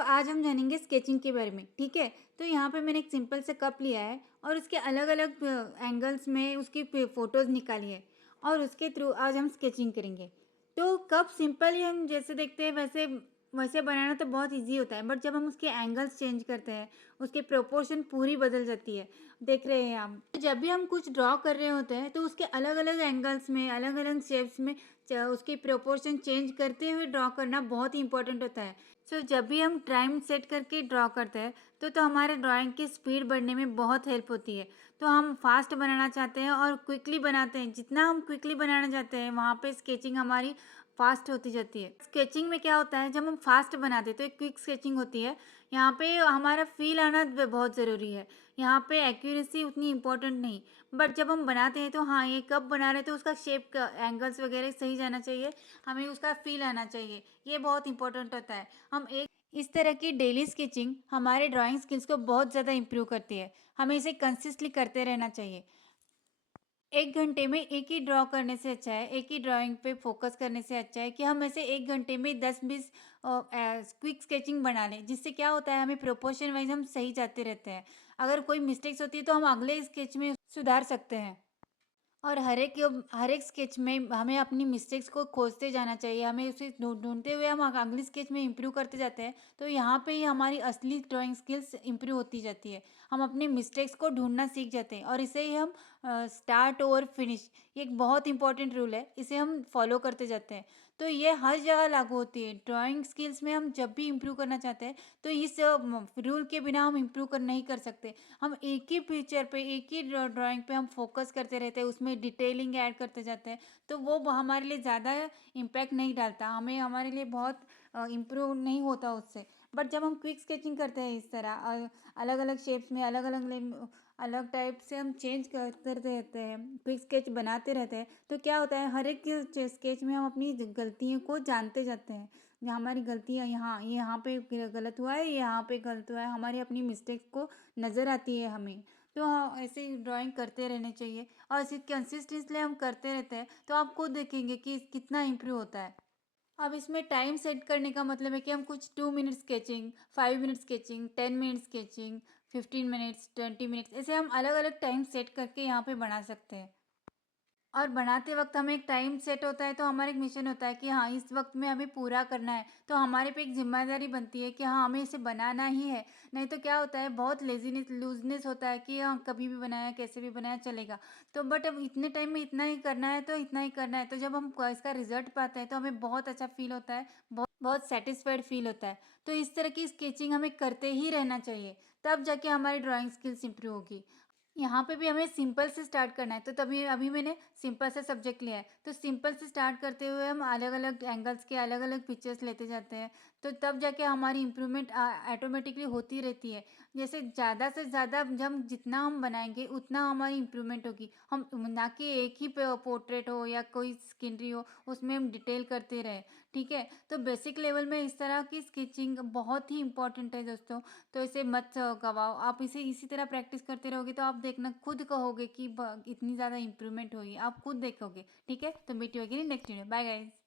तो आज हम जानेंगे स्केचिंग के बारे में, ठीक है? तो यहाँ पे मैंने एक सिंपल सा कप लिया है और उसके अलग-अलग एंगल्स में उसकी फ़ोटोज़ निकाली है और उसके थ्रू आज हम स्केचिंग करेंगे। तो कप सिंपल ही हम जैसे देखते हैं वैसे वैसे बनाना तो बहुत ईज़ी होता है, बट जब हम उसके एंगल्स चेंज करते हैं, उसकी प्रोपोर्शन पूरी बदल जाती है। देख रहे हैं आप। तो जब भी हम कुछ ड्रॉ कर रहे होते हैं, तो उसके अलग-अलग एंगल्स में, अलग-अलग शेप्स में उसकी प्रोपोर्शन चेंज करते हुए ड्रॉ करना बहुत ही इंपॉर्टेंट होता है। जब भी हम टाइम सेट करके ड्रॉ करते हैं तो हमारे ड्राइंग की स्पीड बढ़ने में बहुत हेल्प होती है। तो हम फास्ट बनाना चाहते हैं और क्विकली बनाते हैं, जितना हम क्विकली बनाना चाहते हैं वहाँ पे स्केचिंग हमारी फास्ट होती जाती है। स्केचिंग में क्या होता है, जब हम फास्ट बनाते हैं तो एक क्विक स्केचिंग होती है। यहाँ पे हमारा फील आना बहुत ज़रूरी है। यहाँ पे एक्यूरेसी उतनी इम्पोर्टेंट नहीं, बट जब हम बनाते हैं तो हाँ, ये कब बना रहे हैं तो उसका शेप का एंगल्स वगैरह सही जाना चाहिए, हमें उसका फील आना चाहिए, ये बहुत इंपॉर्टेंट होता है। हम एक इस तरह की डेली स्केचिंग हमारे ड्राइंग स्किल्स को बहुत ज़्यादा इम्प्रूव करती है। हमें इसे कंसिस्टली करते रहना चाहिए। 1 घंटे में एक ही ड्रॉ करने से अच्छा है, एक ही ड्राइंग पे फ़ोकस करने से अच्छा है कि हम ऐसे 1 घंटे में 10-20 क्विक स्केचिंग बना लें। जिससे क्या होता है, हमें प्रोपोर्शन वाइज़ हम सही जाते रहते हैं। अगर कोई मिस्टेक्स होती है तो हम अगले स्केच में सुधार सकते हैं। और हर एक स्केच में हमें अपनी मिस्टेक्स को खोजते जाना चाहिए, हमें उसे ढूँढते हुए हम अगली स्केच में इम्प्रूव करते जाते हैं, तो यहाँ पे ही हमारी असली ड्राइंग स्किल्स इम्प्रूव होती जाती है। हम अपनी मिस्टेक्स को ढूँढना सीख जाते हैं और इसे ही हम स्टार्ट और फिनिश, ये एक बहुत इंपॉर्टेंट रूल है, इसे हम फॉलो करते जाते हैं। तो ये हर जगह लागू होती है। ड्राइंग स्किल्स में हम जब भी इम्प्रूव करना चाहते हैं, तो इस रूल के बिना हम इम्प्रूव नहीं कर सकते। हम एक ही पिक्चर पे, एक ही ड्राइंग पे हम फोकस करते रहते हैं, उसमें डिटेलिंग ऐड करते जाते हैं, तो वो हमारे लिए ज़्यादा इम्पैक्ट नहीं डालता, हमें हमारे लिए बहुत इम्प्रूव नहीं होता उससे। बट जब हम क्विक स्केचिंग करते हैं इस तरह अलग अलग शेप्स में, अलग अलग अलग टाइप से हम चेंज करते रहते हैं, क्विक स्केच बनाते रहते हैं, तो क्या होता है, हर एक स्केच में हम अपनी गलतियों को जानते जाते हैं। हमारी गलतियाँ यहाँ पे गलत हुआ है, यहाँ पे गलत हुआ है, हमारी अपनी मिस्टेक्स को नज़र आती है हमें। तो हाँ, ऐसे ड्राइंग करते रहने चाहिए और ऐसे कंसिस्टेंटली हम करते रहते हैं तो आप खुद देखेंगे कि कितना इम्प्रूव होता है। अब इसमें टाइम सेट करने का मतलब है कि हम कुछ 2 minute sketching, 5 minute sketching, 10 minute sketching, 15 minutes, 20 minutes, ऐसे हम अलग-अलग टाइम सेट करके यहाँ पे बना सकते हैं। और बनाते वक़्त हमें एक टाइम सेट होता है, तो हमारा एक मिशन होता है कि हाँ, इस वक़्त में हमें पूरा करना है। तो हमारे पे एक ज़िम्मेदारी बनती है कि हाँ, हमें इसे बनाना ही है। नहीं तो क्या होता है, बहुत लूज़नेस होता है कि हाँ, कभी भी बनाया, कैसे भी बनाया चलेगा। तो बट अब इतने टाइम में इतना ही करना है तो इतना ही करना है। तो जब हम इसका रिज़ल्ट पाते हैं तो हमें बहुत अच्छा फ़ील होता है, बहुत सैटिस्फाइड फ़ील होता है। तो इस तरह की स्केचिंग हमें करते ही रहना चाहिए, तब जाके हमारी ड्राइंग स्किल्स इम्प्रूव होगी। यहाँ पे भी हमें सिंपल से स्टार्ट करना है, तो तभी अभी मैंने सिंपल सा सब्जेक्ट लिया है, तो सिंपल से स्टार्ट करते हुए हम अलग-अलग एंगल्स के अलग-अलग पिक्चर्स लेते जाते हैं, तो तब जाके हमारी इम्प्रूवमेंट ऑटोमेटिकली होती रहती है। जैसे ज़्यादा से ज़्यादा जब जितना हम बनाएँगे उतना हमारी इम्प्रूवमेंट होगी। हम ना कि एक ही प पोर्ट्रेट हो या कोई सीनरी हो, उसमें हम डिटेल करते रहें, ठीक है? तो बेसिक लेवल में इस तरह की स्केचिंग बहुत ही इम्पोर्टेंट है दोस्तों। तो इसे मत गवाओ, आप इसे इसी तरह प्रैक्टिस करते रहोगे तो आप देखना खुद कहोगे कि इतनी ज़्यादा इम्प्रूवमेंट हुई, आप खुद देखोगे, ठीक है? तो meet you again in next video, bye guys.